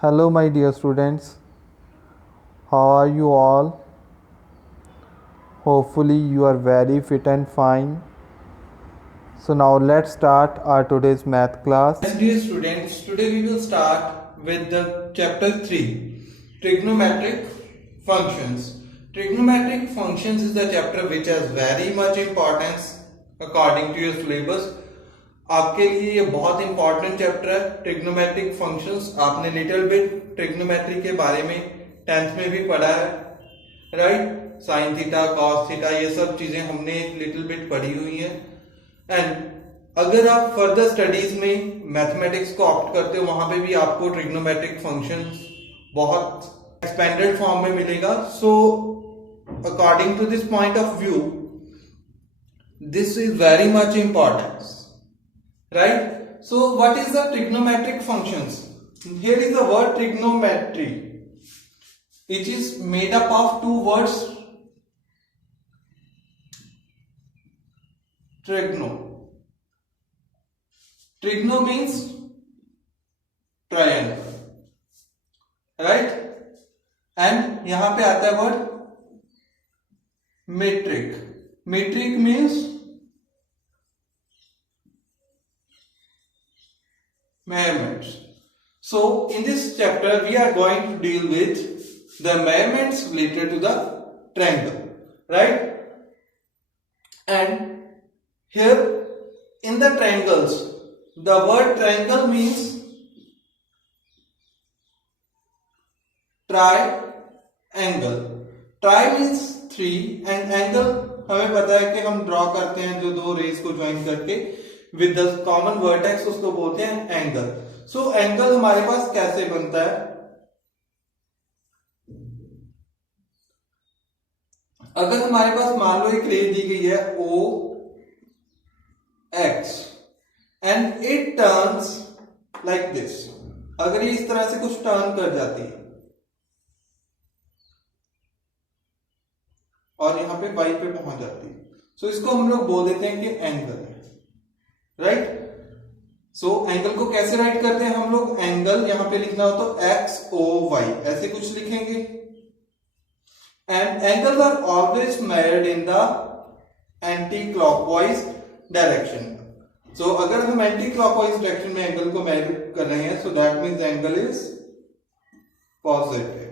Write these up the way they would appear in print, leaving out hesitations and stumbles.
Hello, my dear students. How are you all? Hopefully, you are very fit and fine. So, now let's start our today's math class. Yes, dear students, today we will start with the chapter 3, trigonometric functions. Trigonometric functions is the chapter which has very much importance according to your syllabus. आपके लिए ये बहुत important chapter है trigonometric functions. आपने little bit trigonometry के बारे में 10th में भी पढ़ा है, right? Sine theta, cos theta, ये सब चीजें हमने लिटिल बिट पढ़ी हुई है. एंड अगर आप फर्दर स्टडीज में मैथमेटिक्स को ऑप्ट करते हो, वहां पे भी आपको ट्रिग्नोमेट्रिक फंक्शंस बहुत एक्सपेंडेड फॉर्म में मिलेगा. So according to this point of view, this is very much important. Right? So what is the trigonometric functions? Here is the word trigonometry, which is made up of two words. Trigno. Trigno means triangle, right? And यहाँ पे आता है word metric. Metric means measurements. So in this chapter we are going to deal with the measurements related to the triangle, right? And here in the triangles, the word triangle means triangle. Tri means three and angle हमें पता है कि हम draw करते हैं जो दो raise को ज्वाइन करके विद द कॉमन वर्टेक्स, उसको बोलते हैं एंगल. सो एंगल हमारे पास कैसे बनता है? अगर हमारे पास मान लो एक रेज दी गई है O X and it turns like this. अगर ये इस तरह से कुछ टर्न कर जाती है और यहां पे वाई पे पहुंच जाती है, सो इसको हम लोग बोल देते हैं कि एंगल है, राइट? सो एंगल को कैसे राइट करते हैं हम लोग? एंगल यहां पे लिखना हो तो एक्स ओ वाई ऐसे कुछ लिखेंगे. And angles are always measured in the anti clockwise direction. So अगर हम एंटी क्लॉकवाइज डायरेक्शन में एंगल को मेजर कर रहे हैं, so that means angle is positive.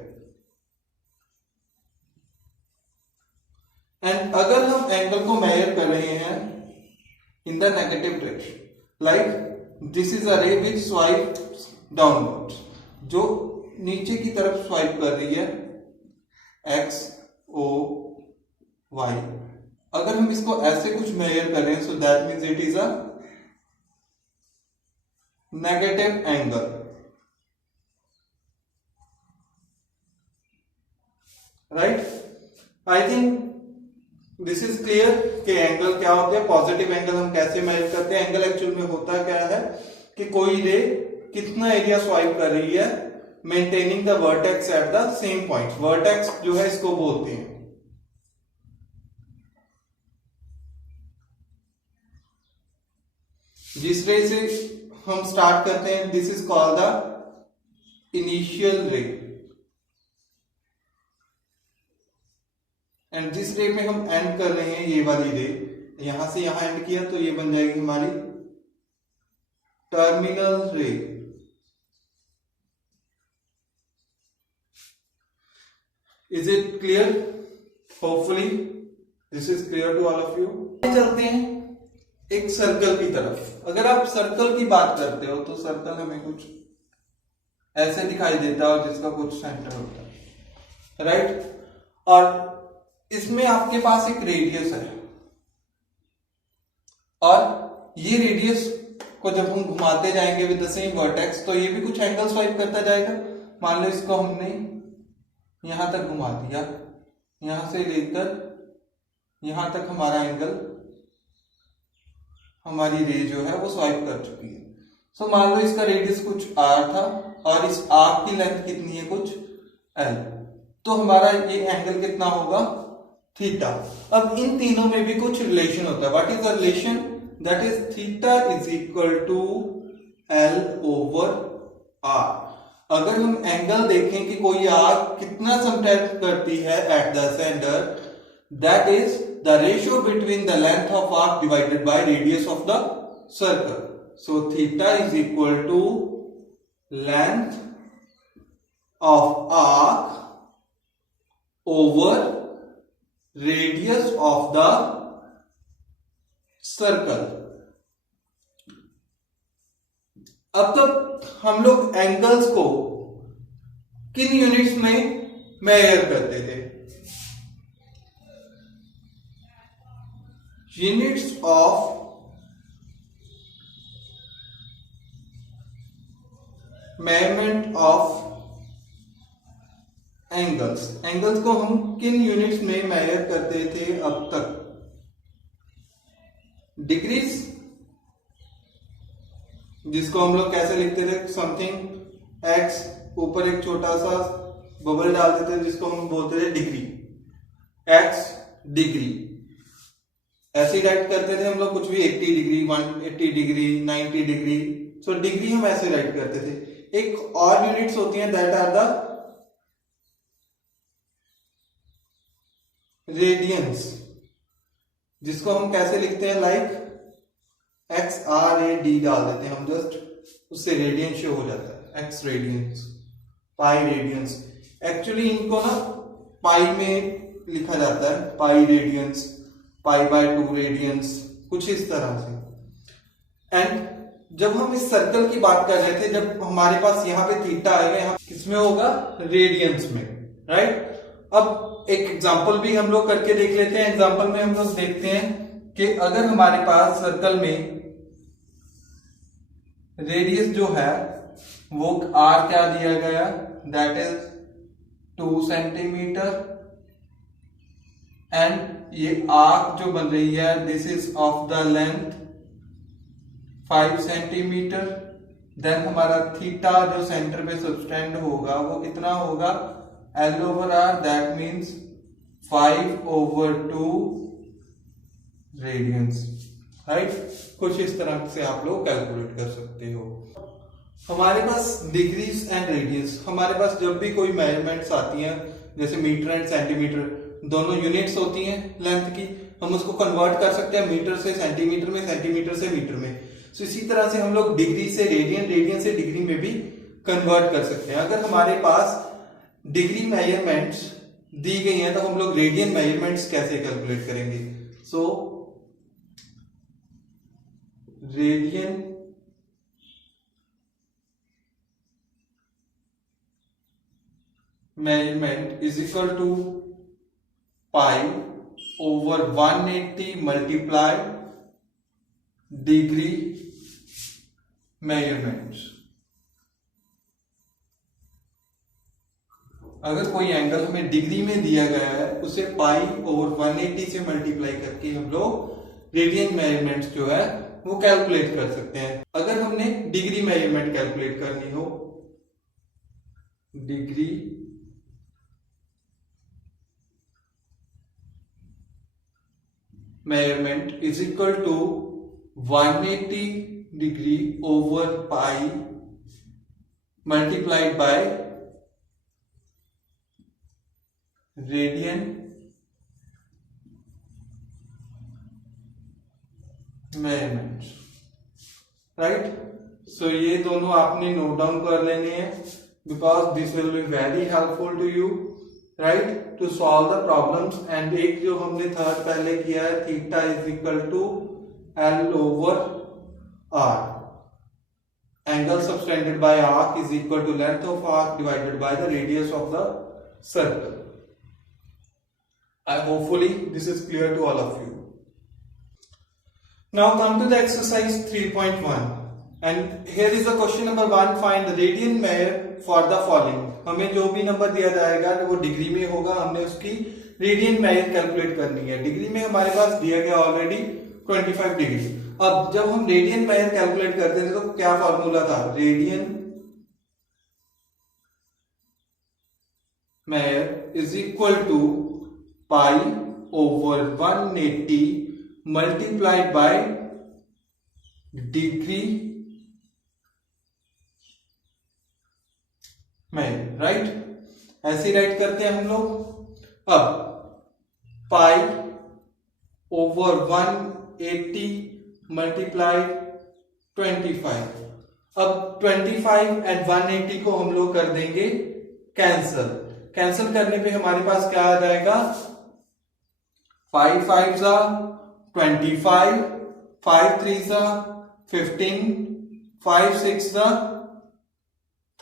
And अगर हम एंगल को मेजर कर रहे हैं in the negative direction, like this is a ray which swipes downwards, जो नीचे की तरफ स्वाइप कर रही है x o y. अगर हम इसको ऐसे कुछ मेजर कर रहे हैं, so that means it is a negative angle, right? I think this is clear कि एंगल क्या होते हैं. पॉजिटिव एंगल हम कैसे मेजर करते हैं? एंगल एक्चुअल में होता क्या है कि कोई रे कितना एरिया स्वाइप कर रही है maintaining the vertex at the same point. Vertex जो है इसको बोलते हैं. जिस रे से हम स्टार्ट करते हैं, this is called the initial रे. एंड जिस रे में हम एंड कर रहे हैं, ये वाली रे यहां से यहां एंड किया तो ये बन जाएगी हमारी terminal ray. Is it clear? Hopefully this is clear to all of you. चलते हैं एक सर्कल की तरफ. अगर आप सर्कल की बात करते हो तो सर्कल हमें कुछ ऐसे दिखाई देता है जिसका कुछ सेंटर होता है, राइट? और इसमें आपके पास एक रेडियस है और ये रेडियस को जब हम घुमाते जाएंगे विद द सेम वर्टेक्स, तो ये भी कुछ एंगल स्वाइप करता जाएगा. मान लो इसको हमने यहां तक घुमा दिया, यहां से लेकर यहां तक हमारा एंगल, हमारी रे जो है वो स्वाइप कर चुकी है. सो मान लो इसका रेडियस कुछ r था और इस आर्क की लेंथ कितनी है? कुछ l. तो हमारा ये एंगल कितना होगा? थीटा. अब इन तीनों में भी कुछ रिलेशन होता है. What is the relation? That is theta is equal to L over R. अगर हम एंगल देखें कि कोई आर्क कितना सबटेंड करती है at the centre, that is the ratio between the length of arc divided by radius of the circle. So theta is equal to length of arc over radius of the circle. अब तक हम लोग angles को किन units में major करते थे? Units of measurement of angles. Angles को हम किन यूनिट्स में मेजर करते थे अब तक? डिग्रीज, जिसको हम लोग कैसे लिखते थे? समथिंग एक्स, ऊपर एक छोटा सा बबल डालते थे जिसको हम बोलते थे डिग्री. एक्स डिग्री ऐसे राइट करते थे हम लोग, कुछ भी 80 degree, 180 degree, 90 degree. So degree हम ऐसे राइट करते थे. एक और यूनिट्स होती हैं, दैट आर द रेडियंस, जिसको हम कैसे लिखते हैं? Like x R A D डाल देते हैं हम, जस्ट उससे रेडियन शो हो जाता है. X radians, pi radians. Actually इनको ना पाई में लिखा जाता है, pi radians, pi by 2 radians, कुछ इस तरह से. एंड जब हम इस सर्कल की बात कर रहे थे, जब हमारे पास यहाँ पे थीटा आएगा, यहाँ किसमें होगा? रेडियंस में, राइट. अब एक एग्जांपल भी हम लोग करके देख लेते हैं. एग्जांपल में हम लोग देखते हैं कि अगर हमारे पास सर्कल में रेडियस जो है वो आर क्या दिया गया? That is 2 centimetre. एंड ये आर्क जो बन रही है, this is of the length 5 centimetre. Then हमारा थीटा जो सेंटर पे सबटेंड होगा वो कितना होगा? L over R, that means 5/2 radians, right. कुछ इस तरह से आप लोग कैलकुलेट कर सकते हो. हमारे पास डिग्रीज एंड रेडियंस, हमारे पास जब भी कोई मेजरमेंट्स आती हैं, जैसे मीटर एंड सेंटीमीटर, दोनों यूनिट्स होती हैं लेंथ की, हम उसको कन्वर्ट कर सकते हैं मीटर से सेंटीमीटर में, सेंटीमीटर से मीटर में. तो इसी तरह से हम लोग डिग्री से रेडियन, रेडियन से डिग्री में भी कन्वर्ट कर सकते हैं. अगर हमारे पास डिग्री मेजरमेंट्स दी गई हैं तो हम लोग रेडियन मेजरमेंट्स कैसे कैलकुलेट करेंगे? सो radian measurement is equal to pi over 180 multiplied degree measurements. अगर कोई एंगल हमें डिग्री में दिया गया है, उसे पाई ओवर 180 से मल्टीप्लाई करके हम लोग रेडियन मेजरमेंट्स जो है वो कैलकुलेट कर सकते हैं. अगर हमने डिग्री मेजरमेंट कैलकुलेट करनी हो, degree measurement is equal to 180 degree over pi multiplied by radian measurements, right. So ये दोनों आपने नोट डाउन कर लेने हैं, because this will be very helpful to you, right, to solve the problems. And एक जो हमने थर्ड पहले किया है, theta is equal to L over R, angle subtended by arc is equal to length of arc divided by the radius of the circle. Hopefully this is clear to all of you. Now come to the exercise 3.1, and here is the question number 1. Find the radian measure for the following. हमें जो भी number दिया जाएगा वो degree में होगा, हमने उसकी रेडियन मेजर कैलकुलेट करनी है. डिग्री में हमारे पास दिया गया ऑलरेडी 25 डिग्री. अब जब हम रेडियन मेजर कैलकुलेट करते थे तो क्या फॉर्मूला था? Radian measure is equal to pi over 180 multiplied by degree में, राइट। ऐसे राइट करते हैं हम लोग। अब पाई ओवर 180 मल्टीप्लाइड 25। अब 25 एंड 180 को हम लोग कर देंगे कैंसल। कैंसल करने पे हमारे पास क्या आ जाएगा, 5 5 जा 25, 5 3 जा 15, 5 6 जा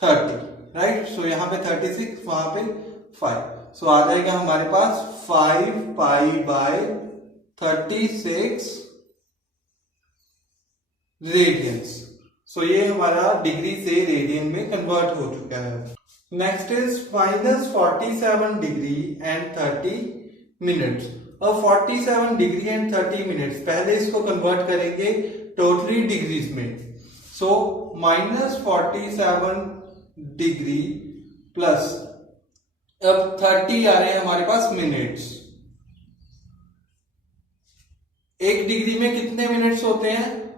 30, राइट। सो यहां पे 36, वहां पे 5, सो आ जाएगा हमारे पास 5 पाई बाय 36 रेडियंस। सो ये हमारा डिग्री से रेडियन में कन्वर्ट हो चुका है। Next is -47 degree and 30 minutes. अब 47 डिग्री एंड 30 मिनट्स, पहले इसको कन्वर्ट करेंगे टोटली डिग्रीज में। सो -47 डिग्री प्लस, अब 30 आ रहे हैं हमारे पास मिनट्स। एक डिग्री में कितने मिनट्स होते हैं,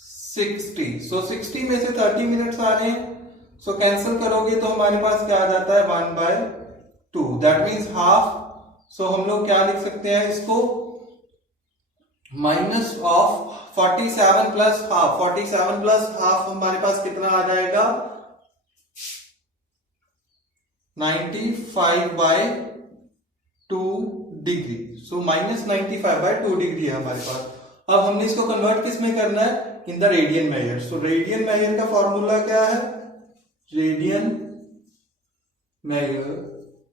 60। सो 60 में से 30 मिनट्स आ रहे हैं, सो कैंसिल करोगे तो हमारे पास क्या आ जाता है 1/2, दैट मीन्स हाफ। सो हम लोग क्या लिख सकते हैं इसको, minus of 47 plus half. 47 plus half हमारे पास कितना आ जाएगा, 95/2 डिग्री। सो -95/2 डिग्री है हमारे पास। अब हमने इसको कन्वर्ट किस में करना है, in the radian measure. So radian measure का फॉर्मूला क्या है, radian measure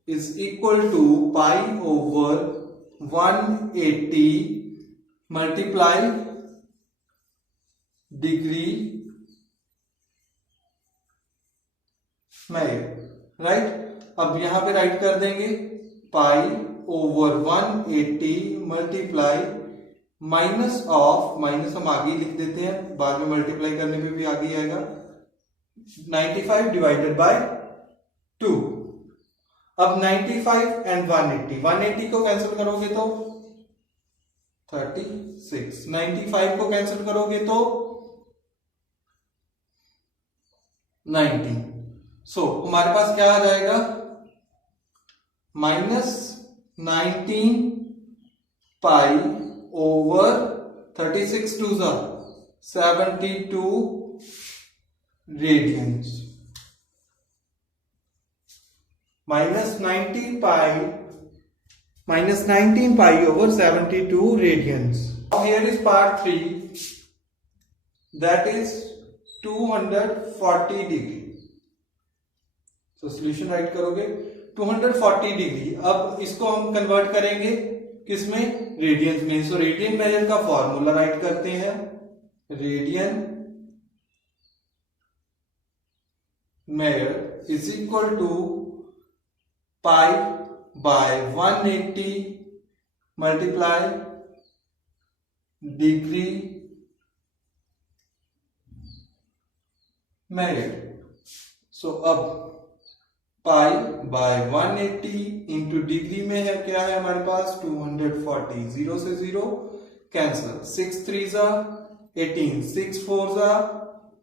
is equal to pi over 180 multiply degree measure, right. अब यहां पे राइट कर देंगे pi over 180 multiply minus of, minus हम आगे लिख देते हैं, बाद में मल्टीप्लाई करने पे भी आगे आएगा, 95 डिवाइडेड बाय 2। अब 95 एंड 180, 180 को कैंसिल करोगे तो 36, 95 को कैंसिल करोगे तो 19। सो हमारे पास क्या आ जाएगा, -19 पाई ओवर 36 2 जा 72 radiance, -19 pi over 72 radians. Now here is part 3, that is 240 degree. So solution write करोगे 240 डिग्री। अब इसको हम कन्वर्ट करेंगे किसमें, रेडियंस में। सो रेडियन मेजर का फॉर्मूला राइट करते हैं, radian measure is equal to pi by 180 multiply degree measure. So अब पाई बाय 180 इंटू डिग्री में है क्या है हमारे पास 240, 0 से 0 कैंसल, 6 3 जा 18, 6 4 जा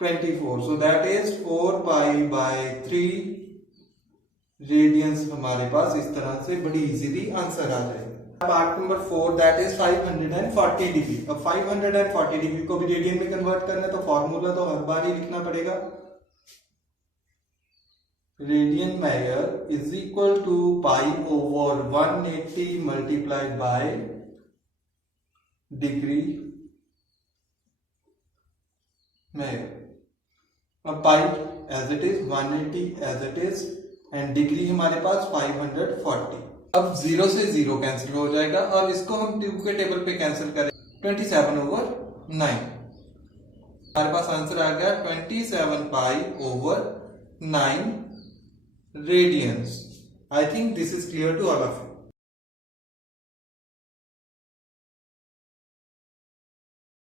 24, so that is 4 pi by 3 radians हमारे पास इस तरह से बड़ी इजीली आंसर आ जाएगा। Part number 4 that is 540 degree. अब 540 डिग्री को भी रेडियन में कन्वर्ट करना है तो फॉर्मूला तो हर बार ही लिखना पड़ेगा, radian measure is equal to pi over 180 multiplied by degree measure. अब pi as it is, 180 as it is, and degree हमारे पास 540। अब 0 से 0 कैंसिल हो जाएगा और इसको हम 2 के टेबल पे कैंसिल करें, 27/9। हमारे पास आंसर आ गया 27 pi over 9 radians. I think this is clear to all of you.